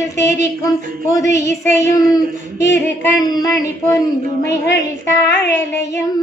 அதில் தெரிக்கும் புது இசையும் இரு கண்மணி பொன் இமைகளில் தாழலையும்.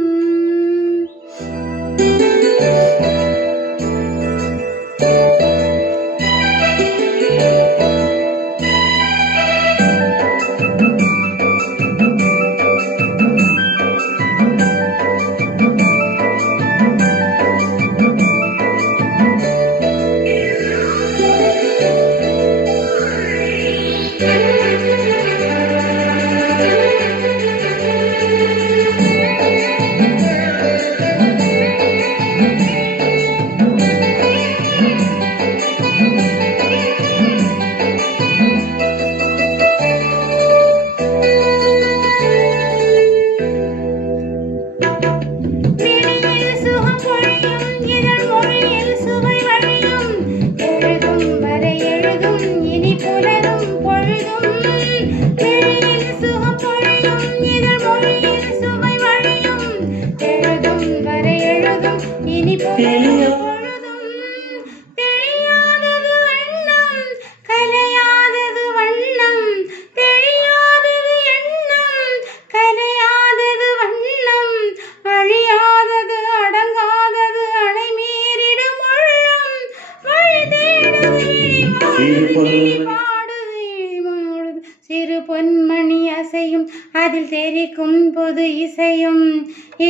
சிறு பொன்மணி அசையும் அதில் தெரிக்கும் பொது இசையும்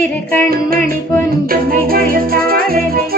இரு கண்மணி பொன் இமைகளில் தாழலையும்.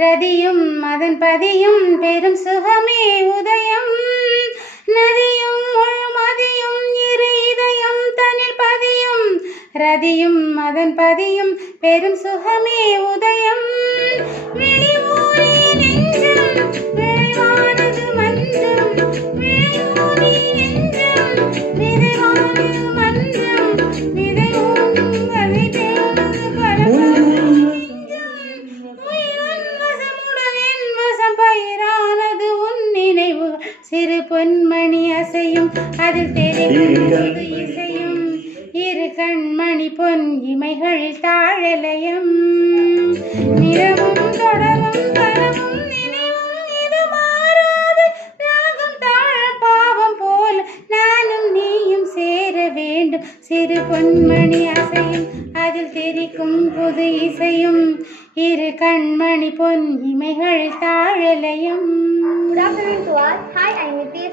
ரதியும் அதன் பதியும் பெரும் சுகமே உதயம். நதியும் முழுமதியும் இரு இதயம் தனில் பதியும் ரதியும் அதன் பதியும் பெரும் சுகமே உதயம். விழிமூடி நெஞ்சம் விளைவானது மஞ்சம் விழிமூடி நெஞ்சம் விளைவானது மஞ்சம் விதை ஊங்கும் அதை தேடுது பயிரானது உன் நினைவு. சிறு பொன்மணி அசையும் அதில் தெரிக்கும் இசையும் இரு கண்மணி பொன் இமைகளில் தாழலையும். நிறமும் தொடரும் கனவும் நினைவும் இது மாறாது ராகம் தாழ பாவம் போல நானும் நீயும் சேர வேண்டும். சிறு பொன்மணி அசையும் அதில் தெரிக்கும் புது இசையும் இரு கண்மணி பொன் இமைகளில் தாழலையும். Good afternoon to all. Hi, I am Nitya.